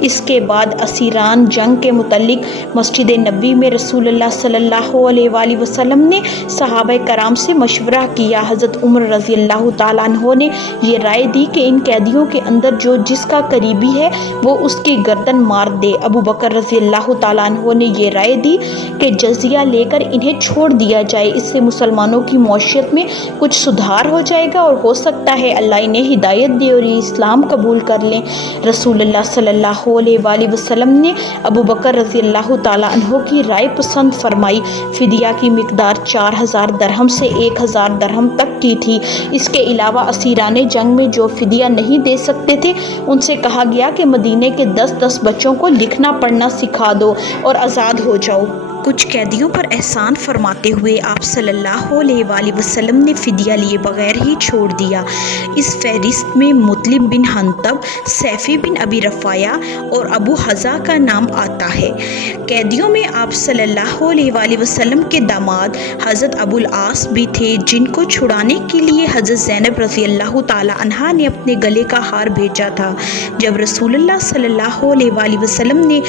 اس کے بعد اسیران جنگ کے متعلق مسجد نبوی میں رسول اللہ صلی اللہ علیہ وآلہ وسلم نے صحابہ کرام سے مشورہ کیا۔ حضرت عمر رضی اللہ تعالیٰ عنہ نے یہ رائے دی کہ ان قیدیوں کے اندر جو جس کا قریبی ہے وہ اس کی گردن مار دے۔ ابو بکر رضی اللہ تعالیٰ عنہ نے یہ رائے دی کہ جزیہ لے کر انہیں چھوڑ دیا جائے، اس سے مسلمانوں کی معیشت میں کچھ سدھار ہو جائے گا اور ہو سکتا ہے اللہ انہیں ہدایت دے اور یہ اسلام قبول کر لیں۔ رسول اللہ صلی اللہ علیہ وآلہ وسلم نے ابو بکر رضی اللہ تعالیٰ عنہ کی رائے پسند فرمائی۔ فدیہ کی مقدار 4000 درہم سے 1000 درہم تک کی تھی۔ اس کے علاوہ اسیران جنگ میں جو فدیہ نہیں دے سکتے تھے ان سے کہا گیا کہ مدینے کے 10 بچوں کو لکھنا پڑھنا سکھا دو اور آزاد ہو جاؤ۔ کچھ قیدیوں پر احسان فرماتے ہوئے آپ صلی اللہ علیہ وآلہ وسلم نے فدیہ لیے بغیر ہی چھوڑ دیا۔ اس فہرست میں مطلب بن حنطب، سیفی بن ابی رفاعہ اور ابو حذا کا نام آتا ہے۔ قیدیوں میں آپ صلی اللہ علیہ وآلہ وسلم کے داماد حضرت ابو العاص بھی تھے، جن کو چھڑانے کے لیے حضرت زینب رضی اللہ تعالیٰ عنہا نے اپنے گلے کا ہار بھیجا تھا۔ جب رسول اللہ صلی اللہ علیہ وآلہ وسلم نے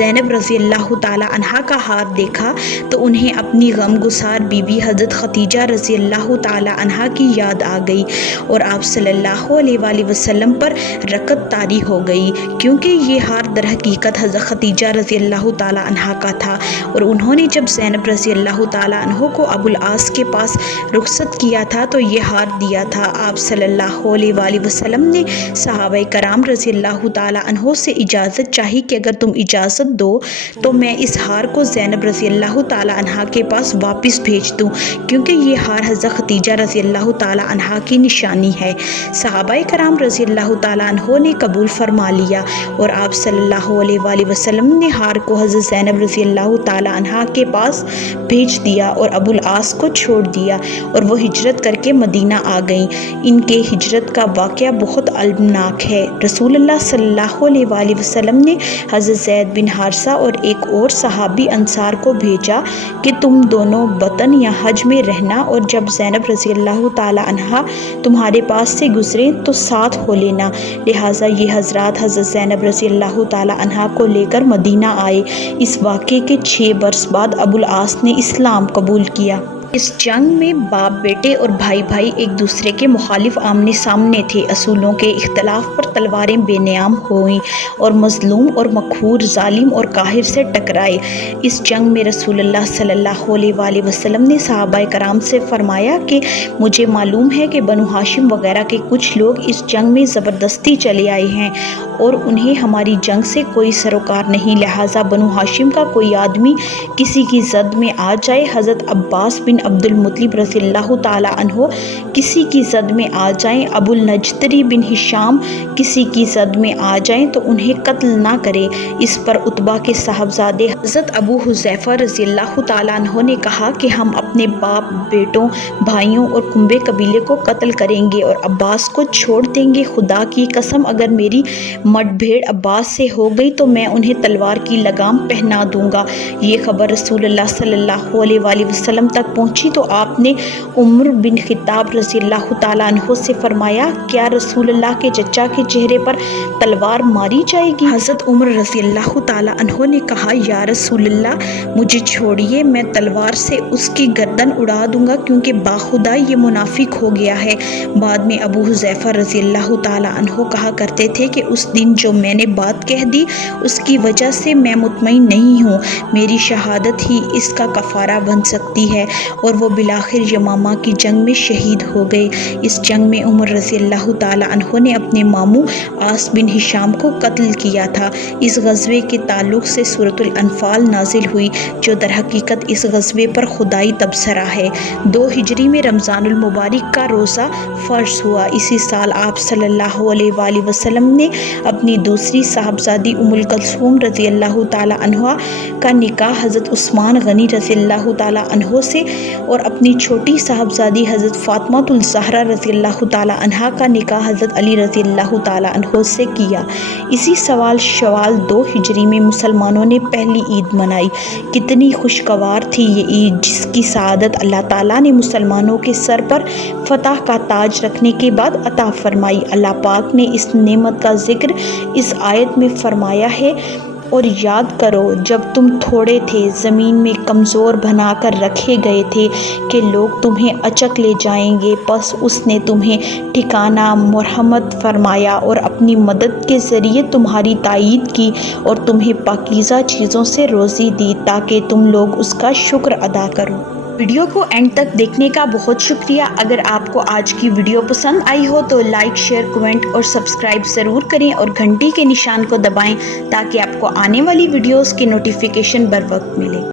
زینب رضی اللہ تعالیٰ عنہا کا ہار دیکھا تو انہیں اپنی غم گسار بیوی حضرت خدیجہ رضی اللہ تعالیٰ عنہا کی یاد آ گئی اور آپ صلی اللہ علیہ وآلہ وسلم پر رقت طاری ہو گئی، کیونکہ یہ ہار در حقیقت حضرت خدیجہ رضی اللہ تعالیٰ عنہا کا تھا اور انہوں نے جب زینب رضی اللہ تعالیٰ عنہ کو ابو العاص کے پاس رخصت کیا تھا تو یہ ہار دیا تھا۔ آپ صلی اللہ علیہ وآلہ وسلم نے صحابہ کرام رضی اللہ تعالیٰ عنہ سے اجازت چاہی کہ اگر تم اجازت دو تو میں اس ہار کو زینب رضی اللہ تعالیٰ عنہا کے پاس واپس بھیج دوں، کیونکہ یہ ہار حضرت خدیجہ رضی اللہ تعالیٰ عنہا کی نشانی ہے۔ صحابہ کرام رضی اللہ تعالیٰ عنہ نے قبول فرما لیا اور آپ صلی اللہ علیہ وآلہ وسلم نے ہار کو حضرت زینب رضی اللہ تعالیٰ عنہا کے پاس بھیج دیا اور ابو العاص کو چھوڑ دیا اور وہ ہجرت کر کے مدینہ آ گئیں۔ ان کے ہجرت کا واقعہ بہت المناک ہے۔ رسول اللہ صلی اللہ علیہ وآلہ وسلم نے حضرت زید بن حارثہ اور ایک اور صحابی انصار کو بھیجا کہ تم دونوں وطن یا حج میں رہنا اور جب زینب رضی اللہ تعالیٰ عنہا تمہارے پاس سے گزریں تو ساتھ ہو لینا۔ لہٰذا یہ حضرات حضرت زینب رضی اللہ تعالیٰ عنہا کو لے کر مدینہ آئے۔ اس واقعے کے 6 برس بعد ابو العاص نے اسلام قبول کیا۔ اس جنگ میں باپ بیٹے اور بھائی بھائی ایک دوسرے کے مخالف آمنے سامنے تھے۔ اصولوں کے اختلاف پر تلواریں بے نیام ہوئیں اور مظلوم اور مقہور، ظالم اور قاہر سے ٹکرائے۔ اس جنگ میں رسول اللہ صلی اللہ علیہ وآلہ وسلم نے صحابہ کرام سے فرمایا کہ مجھے معلوم ہے کہ بنو ہاشم وغیرہ کے کچھ لوگ اس جنگ میں زبردستی چلے آئے ہیں اور انہیں ہماری جنگ سے کوئی سروکار نہیں، لہٰذا بنو ہاشم کا کوئی آدمی کسی کی زد میں آ جائے، حضرت عباس بن عبد المطلب رضی اللہ تعالیٰ عنہ کسی کی زد میں آ جائیں، ابو النجتری بن ہشام کسی کی زد میں آ جائیں تو انہیں قتل نہ کرے۔ اس پر عتبہ کے صاحبزادے حضرت ابو حذیفہ رضی اللہ تعالیٰ عنہ نے کہا کہ ہم اپنے باپ، بیٹوں، بھائیوں اور کنبے قبیلے کو قتل کریں گے اور عباس کو چھوڑ دیں گے۔ خدا کی قسم اگر میری مٹ بھیڑ عباس سے ہو گئی تو میں انہیں تلوار کی لگام پہنا دوں گا۔ یہ خبر رسول اللہ صلی اللہ علیہ وآلہ وسلم تک پہنچی تو آپ نے عمر بن خطاب رضی اللہ تعالیٰ عنہ سے فرمایا کیا رسول اللہ کے چچا کے چہرے پر تلوار ماری جائے گی؟ حضرت عمر رضی اللہ تعالیٰ عنہ نے کہا یا رسول اللہ مجھے چھوڑیے، میں تلوار سے اس کی گردن اڑا دوں گا کیونکہ باخدا یہ منافق ہو گیا ہے۔ بعد میں ابو حذیفہ رضی اللہ تعالیٰ عنہ کہا کرتے تھے کہ اس دن جو میں نے بات کہہ دی اس کی وجہ سے میں مطمئن نہیں ہوں، میری شہادت ہی اس کا کفارہ بن سکتی ہے، اور وہ بالآخر یمامہ کی جنگ میں شہید ہو گئے۔ اس جنگ میں عمر رضی اللہ تعالیٰ عنہ نے اپنے ماموں عاص بن ہشام کو قتل کیا تھا۔ اس غزوے کے تعلق سے سورۃ الانفال نازل ہوئی جو در حقیقت اس غزوے پر خدائی تبصرہ ہے۔ 2 ہجری میں رمضان المبارک کا روزہ فرض ہوا۔ اسی سال آپ صلی اللہ علیہ وآلہ وسلم نے اپنی دوسری صاحبزادی ام کلثوم رضی اللہ تعالیٰ عنہ کا نکاح حضرت عثمان غنی رضی اللہ تعالیٰ عنہ سے اور اپنی چھوٹی صاحبزادی حضرت فاطمہ الزہرا رضی اللہ تعالیٰ عنہا کا نکاح حضرت علی رضی اللہ تعالیٰ عنہ سے کیا۔ اسی سال شوال 2 ہجری میں مسلمانوں نے پہلی عید منائی۔ کتنی خوشگوار تھی یہ عید، جس کی سعادت اللہ تعالیٰ نے مسلمانوں کے سر پر فتح کا تاج رکھنے کے بعد عطا فرمائی۔ اللہ پاک نے اس نعمت کا ذکر اس آیت میں فرمایا ہے، اور یاد کرو جب تم تھوڑے تھے، زمین میں کمزور بنا کر رکھے گئے تھے کہ لوگ تمہیں اچک لے جائیں گے، پس اس نے تمہیں ٹھکانہ مرحمت فرمایا اور اپنی مدد کے ذریعے تمہاری تائید کی اور تمہیں پاکیزہ چیزوں سے روزی دی تاکہ تم لوگ اس کا شکر ادا کرو۔ ویڈیو کو اینڈ تک دیکھنے کا بہت شکریہ۔ اگر آپ کو آج کی ویڈیو پسند آئی ہو تو لائک، شیئر، کمنٹ اور سبسکرائب ضرور کریں اور گھنٹی کے نشان کو دبائیں تاکہ آپ کو آنے والی ویڈیوز کی نوٹیفیکیشن بر وقت ملے۔